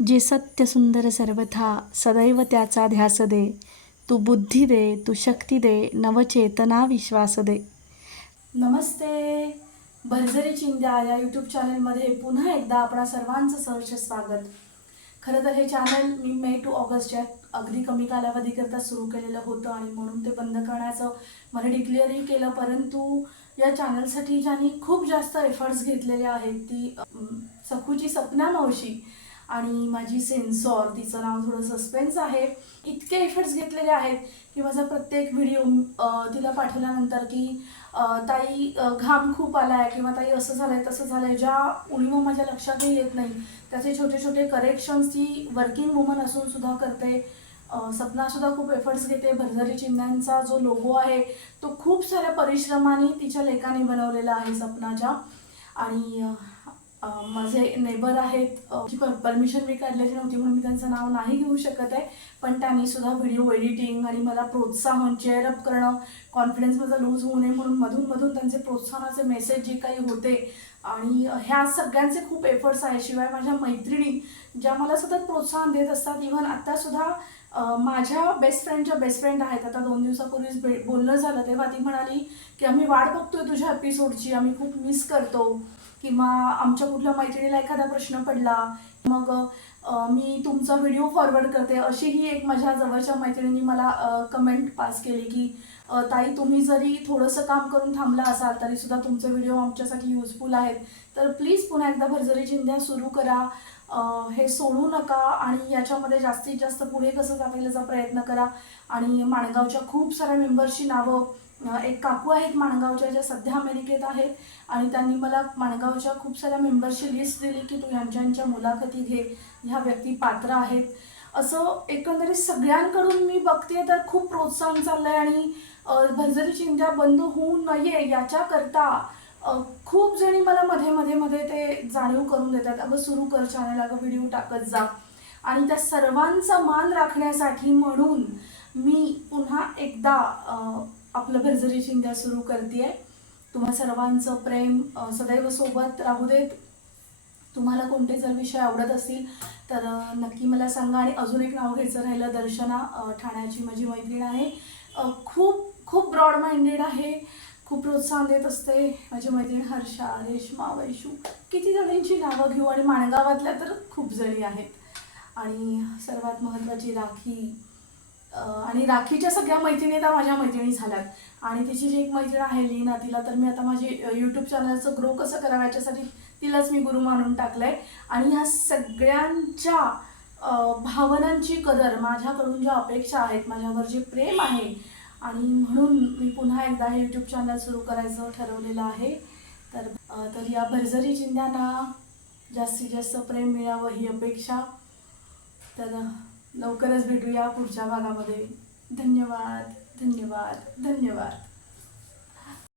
जे सत्य सुंदर सर्वथा सदैव त्याचा ध्यास दे. तू बुद्धी दे, तू शक्ती दे, नवचेतना विश्वास दे. नमस्ते. भरजरी चिंध्या या यूट्यूब चॅनलमध्ये पुन्हा एकदा आपणा सर्वांचं सहर्ष स्वागत. खरं तर हे चॅनल मी मे टू ऑगस्टच्या अगदी कमी कालावधीकरता सुरू केलेलं होतं आणि म्हणून ते बंद करण्याचं मला डिक्लेअरही केलं. परंतु या चॅनलसाठी ज्यांनी खूप जास्त एफर्ट्स घेतलेले आहेत ती सखूची सपना मावशी आणि माझी सेन्सॉर, तिचं नाव थोडं सस्पेन्स आहे. इतके एफर्ट्स घेतलेले आहेत की माझा प्रत्येक व्हिडिओ तिला पाठवल्यानंतर की ताई घाम खूप आलाय किंवा ताई असं झालंय तसं झालंय, ज्या उणीवा माझ्या लक्षातही येत नाही त्याचे छोटे छोटे करेक्शन्स ती वर्किंग वुमन असून सुद्धा करते. सपना सुद्धा खूप एफर्ट्स घेते. भरजरी चिन्हांचा जो लोगो आहे तो खूप साऱ्या परिश्रमाने तिच्या लेखाने बनवलेला आहे सपनाच्या. आणि माझे नेबर आहेत, परमिशन मी काढलेली नव्हती म्हणून मी त्यांचं नाव नाही घेऊ शकत आहे, पण त्यांनी सुद्धा व्हिडिओ एडिटिंग आणि मला प्रोत्साहन, चेअरअप करणं, कॉन्फिडन्स माझा लूज होऊ नये म्हणून मधून मधून त्यांचे प्रोत्साहनाचे मेसेज जे काही होते आणि ह्या सगळ्यांचे खूप एफर्ट्स आहे. शिवाय माझ्या मैत्रिणी ज्या मला सतत प्रोत्साहन देत असतात. इव्हन आत्तासुद्धा माझ्या बेस्ट फ्रेंडच्या बेस्ट फ्रेंड आहेत. आता 2 दिवसापूर्वीच बोलणं झालं तेव्हा ती म्हणाली की आम्ही वाट बघतोय तुझ्या एपिसोडची, आम्ही खूप मिस करतो. किंवा आमच्या कुठल्या मैत्रिणीला एखादा प्रश्न पडला मग मी तुमचा व्हिडिओ फॉरवर्ड करते. अशीही एक माझ्या जवळच्या मैत्रिणींनी मला कमेंट पास केली की ताई तुम्ही जरी थोडंसं काम करून थांबला असाल तरी सुद्धा तुमचे व्हिडिओ आमच्यासाठी युजफुल आहेत, तर प्लीज पुन्हा एकदा भरजरी चिंध्या सुरू करा, हे सोडू नका आणि याच्यामध्ये जास्तीत जास्त पुढे कसं जाता येईल याचा प्रयत्न करा. आणि माणगावच्या खूप साऱ्या मेंबर्सची नावं, एक काकू आहेत माणगावच्या ज्या सध्या अमेरिकेत आहेत आणि त्यांनी मला माणगावच्या खूप साऱ्या मेंबर्सची लिस्ट दिली की तू यांच्या मुलाखती घे, ह्या व्यक्ती पात्र आहेत. असं एकंदरीत सगळ्यांकडून मी बघते तर खूप प्रोत्साहन चाललं आहे. आणि भरजरी चिंध्या बंद होऊ नये याच्याकरता खूप जणी मला मध्ये मध्ये मध्ये ते जाणीव करून देतात, अगं सुरू कर चॅनल, अगं व्हिडिओ टाकत जा. आणि त्या सर्वांचा मान राखण्यासाठी म्हणून मी पुन्हा एकदा आपलं भरजरी चिंध्या सुरू करते. तुम्हा सर्वांचं प्रेम सदैव सोबत राहू देत. तुम्हाला कोणते जर विषय आवडत असतील तर नक्की मला सांगा. आणि अजून एक नाव घ्यायचं राहिलं, दर्शना ठाण्याची माझी मैत्रीण आहे, खूप खूप ब्रॉड माइंडेड आहे, खूप प्रोत्साहन देत असते. माझी मैत्रीण हर्षा, रेश्मा, वैशू, किती जणींची नावं घेऊ आणि माणगावातल्या तर खूप जणी आहेत. आणि सर्वात महत्त्वाची राखी. आणि राखीच्या सगळ्या मैत्रिणी आता माझ्या मैत्रिणी झाल्यात. आणि तिची जी एक मैत्रीण आहे लीना, तिला तर मी आता माझी यूट्यूब चॅनलचं ग्रो कसं करावं याच्यासाठी तिलाच मी गुरु मानून टाकलंय. आणि ह्या सगळ्यांच्या भावनांची कदर, माझ्याकडून ज्या अपेक्षा आहेत, माझ्यावर जे प्रेम आहे, आणि म्हणून मी पुन्हा एकदा हे यूट्यूब चॅनल सुरू करायचं ठरवलेलं आहे. तर या भरजरी चिंध्यांना जास्तीत जास्त प्रेम मिळावं ही अपेक्षा. तर लवकरच भेटूया पुढच्या भागामध्ये. धन्यवाद, धन्यवाद, धन्यवाद.